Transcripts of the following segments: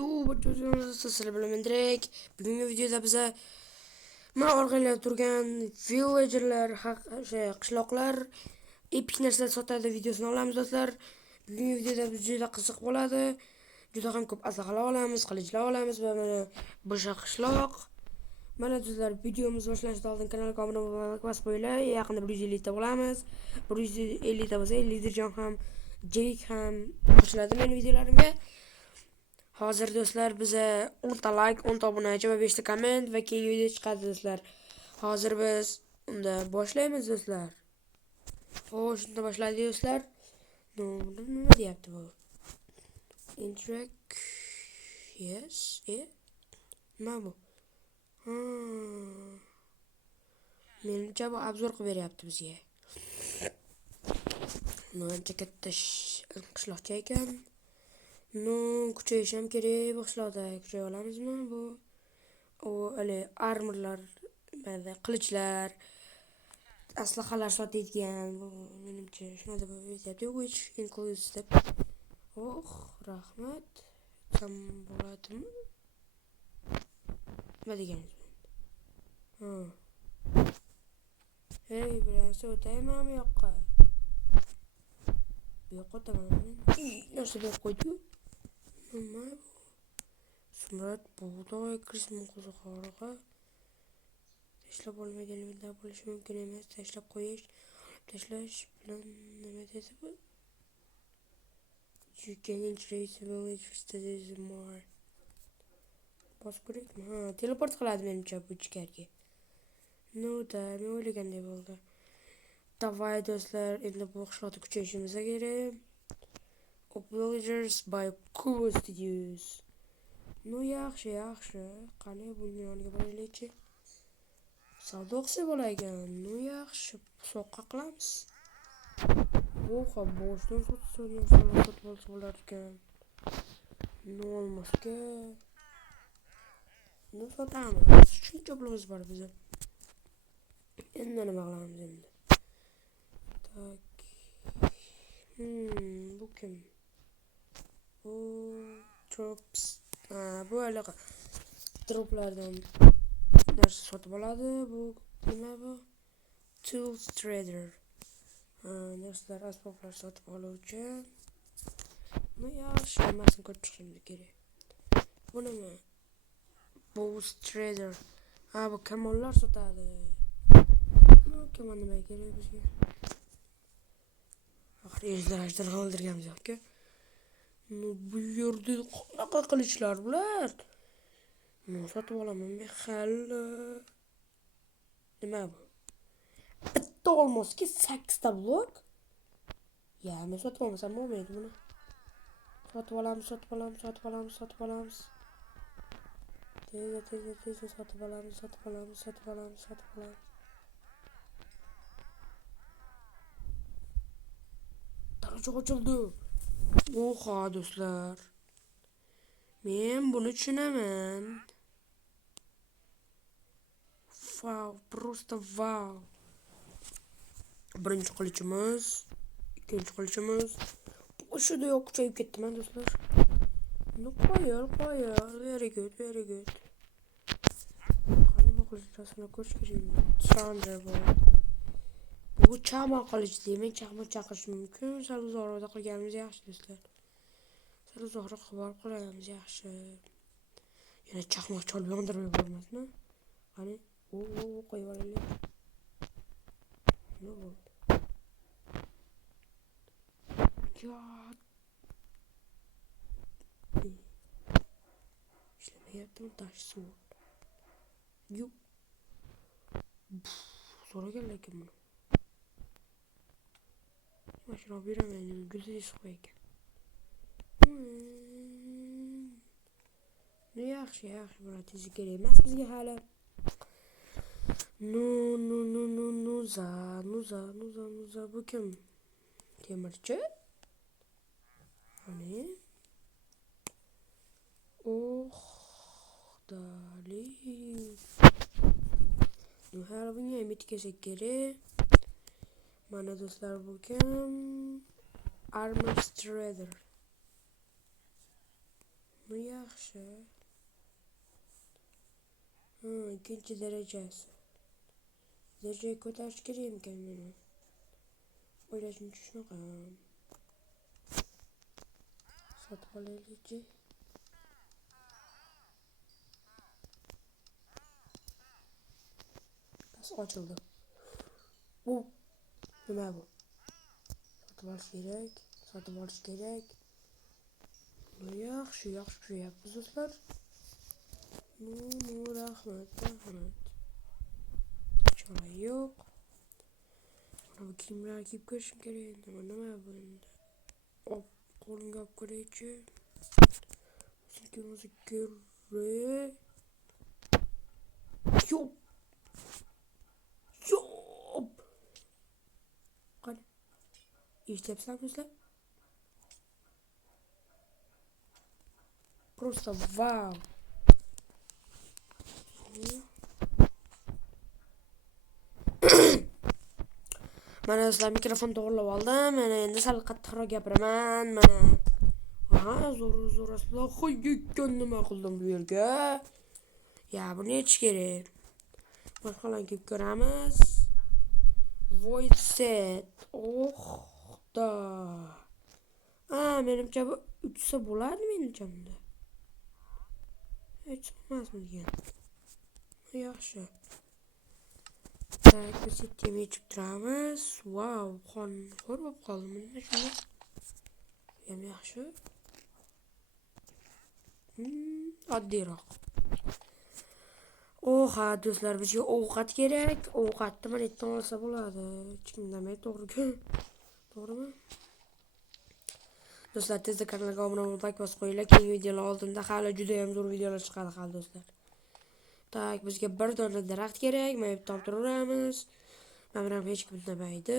Sizlar bilan direkt bugungi videoda biza mana orqanglarda turgan villagerlar qishloqlar epik narsalar sotadi videosini olamiz do'stlar. Bugungi videoda juda qiziq bo'ladi. Juda ham ko'p aslahalar olamiz, qilichlar olamiz va mana bo'sha qishloq. Mana do'stlar, videomiz boshlanishidan oldin kanalga obuna bo'lib bosib qo'yinglar. Yaqinda 150 ta bo'lamiz. 150 ta bo'lsa, Liderjon ham, Jake ham qo'shiladi meni videolarimga. Hozir do'stlar biza 10 ta like, 10 ta obunachi va 5 ta komment va keyingi video chiqadi do'stlar. Hozir biz unda boshlaymiz do'stlar. Xo'sh, unda boshladik do'stlar. Nima deyapti bu? Interact. Yes. Nima bu? Menimcha bu obzor qilib beryapti bizga. Ancha katta qishloqcha ekan. Kuchayish ham kerak bu qishloqda. Kuchay olamizmi bu? Armorlar, qilichlar, aslahalar sotadigan. Menimcha shunday deb aytyapti. Which includes step. Rahmat. Tam bo'ladimi? Nima deganingiz? Hey, birinchi o'tayman bu yoqqa. Bu yoqqa o'taman. Narsa deb qo'ydi. Nima bu? Sumrat, bug'doy, krismin qo'ziqorig'i. Tashlab olmaganligida bo'lishi mumkin emas. Tashlab qo'yish, tashlash bilan nima dedi bu? You can increase village studies more. Bosib ko'raylikmi? Teleport qiladi menimcha bu ichkariga. Men o'ylaganday bo'ldi. Davay do'stlar, endi bu qishloqda kuchayishimiz kerak. Villagers by Kubo Studios. Yaxshi. Qani bunga yoniga boraylikchi. Savdo qilsa bo'lagan. Yaxshi, soqqa qilamiz. Boshdan sotib olsa bo'lar ekan. Olmasga. Sotamiz. Shuncha pulimiz bor biza. Endi nima qilamiz endi? Bu kim? Bu Drops. Bu aloqa. Droplardan narsa sotib oladi. Bu nima bu? Tools trader. Narsalar, asboblar sotib oluvchi. Yaxshi, hammasini ko'rib chiqishimiz kerak. Bu nima? Boost trader. Bu kamonlar sotadi. Kamon nima kerak bizga? Ejderhalar o'ldirganmiz yo'q-ku. Bu yerda qanaqa qilichlar bular? Sotib olaman men hali. Nima bu? Bitta olmosga 8 ta blok. Men sotib olmasam bo'lmaydi buni. Sotib olamiz. Tez sotib olamiz. Daraja ochildi. Do'stlar. Men buni tushunaman. Просто wow. Birinchi qilichimiz, ikkinchi qilichimiz. O'shada yo'q kuchayib ketdiman do'stlar. Qo'yar. Very good. Qani bu qilichlarni ko'rish kerak. Thunderbolt. Bu chaqmoq qilich deyman, chaqmoq chaqirish mumkin. Sal uzoqroqda qilganimiz yaxshi do'stlar. Sal uzoqroq qilib qo'yamiz yaxshi. Yana chaqmoq cholib yondirib yubormasmi? Qani, qo'yib olaylik. Nima bo'ldi? İşlemayaptimi taş suv. So'ragan lekin buni. Mashina olib beraman, go'zal suv ekan. Yaxshi, buni tezlik kerak emas bizga hali. Nuza bu kim? Temirchi? Hani? Dali. Hali bunga emit kesak kerak. Mana do'stlar bu kim? Armor trader. Bu yaxshi. Ikkinchi darajasi. Darajaga ko'tarish kerak ekan meni. O'ylashimcha shunaqa. Sotib olaylik-chi. Bas ochildi. Nima bu? Sotib olish kerak. Yaxshi qilyapmiz do'stlar. Rahmat. Chora yo'q. Mana bu kiyimlarni kiyib ko'rishim kerak. Nima bu endi? Qo'limga olib ko'raychi. O'zi kerak. Yo'q. Qani. Eshityapsizlarmi sizlar? Просто vau. Mana sizlar mikrofon to'g'rilab oldim. Mana endi sal qattiqroq gapiraman. Mana zo'r aslo nima qildim bu yerga? Ya buni yechish kerak. Boshqalarni kiyib ko'ramiz. Void set. Da. Menimcha bu uchsa bo'ladi menimcha. Hech bo'lmasmi degan. Yaxshi. Biz setni yechib turamiz. Vau, xor bo'lib qoldim. Nima shunday? Ham yaxshi. Oddiyroq. Do'stlar, bizga ovqat kerak. Ovqatni mana yerdan olsa bo'ladi. Hech kim demay, to'g'rimi? Do'stlar, tezda kanalga obuna bo'lib, like bosib qo'yinglar. Keyingi videolar oldinda hali juda ham zo'r videolar chiqadi hali do'stlar. Tak, bizga bir dona daraxt kerak. Mana bu yerdan turaveramiz. Mana hech kim demaydi.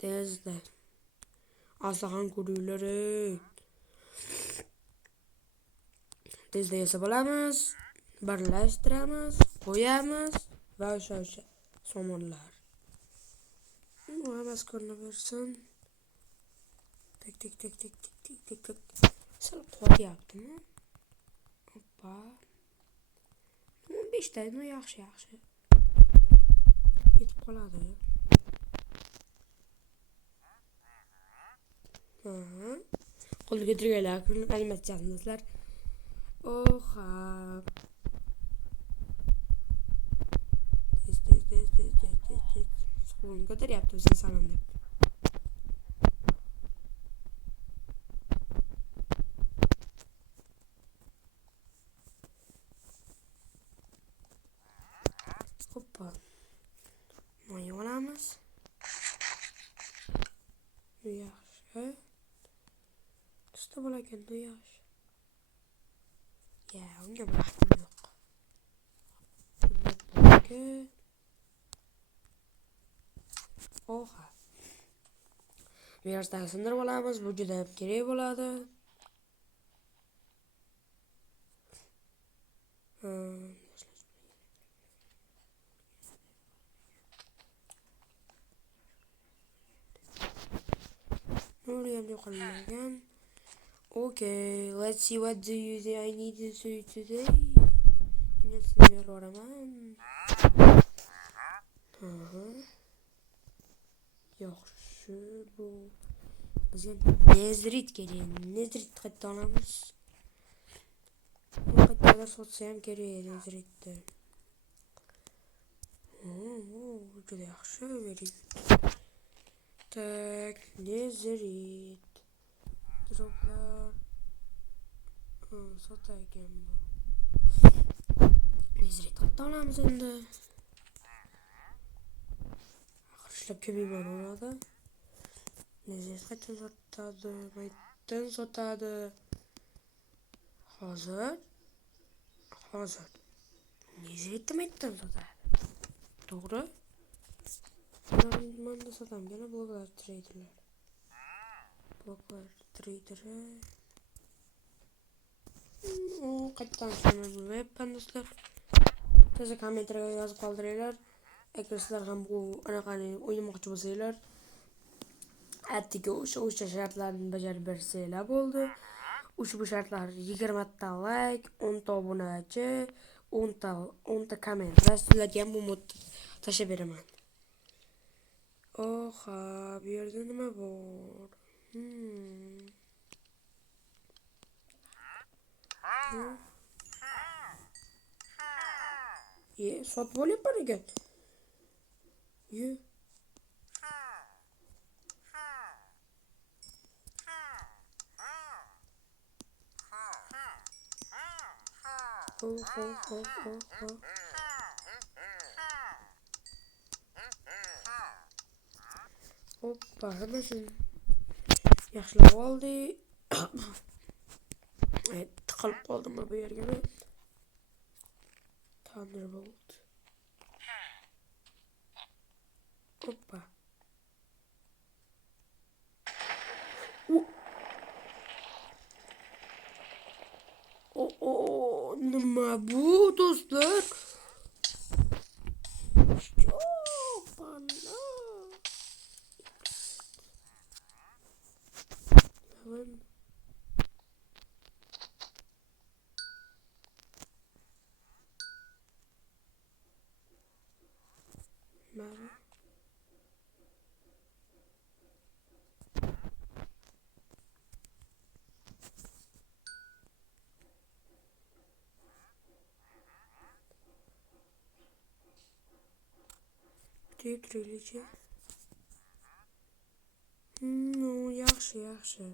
Tezda. Asahan ko'ringlar. Tezda yesa bo'lamiz. Birlashtiramiz, qo'yamiz va o'sha somonlar. Hammasi ko'rinaversin. Tik. Sal qo'yaptimi? Hoppa. 15 ta, yaxshi. Yetib qoladi. Qo'lga kirganlar, animatsiyani do'stlar. Qo'lni ko'taryapti bizga salom deb. Hoppa. Moy olamiz. Yaxshi. Qishda bo'laganda yaxshi. Unga vaqtim yo'q. Virusdan sindirib olamiz. Bu juda ham kerak bo'ladi. Nuri ham yo'qolmagan. Okay, let's see what do you think I need to do today. Yine oraman. Yaxshi bu. Bizga nezrit kerak. Nezrit qayerdan olamiz? Bu qayerda sotsa ham kerak nezritni. Juda yaxshi bering. Tak, nezrit. Droplar. Sotagan bu. Nezrit qayerdan olamiz endi? Ishlab kelmayman orada. Nezrit qachon sotadi? Hozir. Nezritni maytdan sotadi. To'g'ri? Manda sotaman, yana bloklar traderlar. Qayerdan so'rab bilmayapman do'stlar. Tezda kommentariyga yozib qoldiringlar. Agar sizlar ham bu anaqani o'ynamoqchi bo'lsanglar, atigi o'sha shartlarni bajarib bersanglar bo'ldi. Ushbu shartlar 20 ta like, 10 ta obunachi, 10 ta komment. Va sizlarga ham bu modni tashlab beraman. Oha, bu yerda nima bor? Sotib olyapman ekan. Hoppa, hammasini yaxshilab oldik. Tiqilib qoldim bu yerga men. Thunderbolt. Hoppa. Nima bu do'stlar? Chopana. Mara. Turlicha. Yaxshi.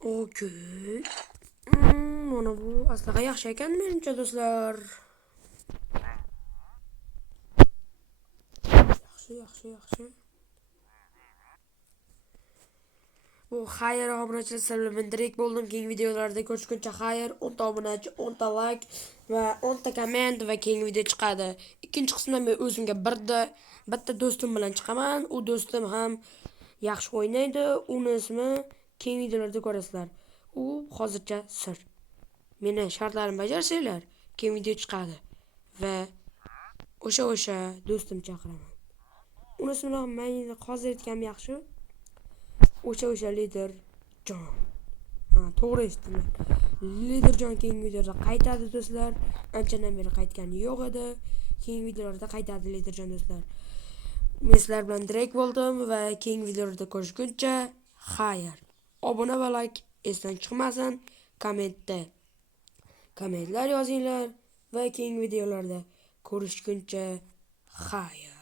Okey. Mana bu aslida yaxshi ekan menimcha do'stlar. Yaxshi. Bu xayr obunachilar bilan direkt bo'ldim. Keyingi videolarda ko'rishguncha xayr, 10 ta obunachi, 10 ta like va 10 ta komment va keyingi video chiqadi. Ikkinchi qismda men o'zimga bitta do'stim bilan chiqaman. U do'stim ham yaxshi o'ynaydi. Uni ismi keyingi videolarda ko'rasizlar. U hozircha sir. Meni shartlarimni bajarsanglar, keyingi video chiqadi va o'sha do'stim chaqiraman. Uni ismini men hozir aytganim yaxshi. O'sha Liderjon. To'g'ri eshitdinglar. Liderjon keyingi videoda qaytadi do'stlar. Anchadan beri qaytgani yo'q edi. Keyingi videolarda qaytadi Liderjon do'stlar. Men sizlar bilan direkt bo'ldim va keyingi videolarda ko'rishguncha xayr. Obuna va like esdan chiqmasin. Kommentlar yozinglar va keyingi videolarda ko'rishguncha xayr.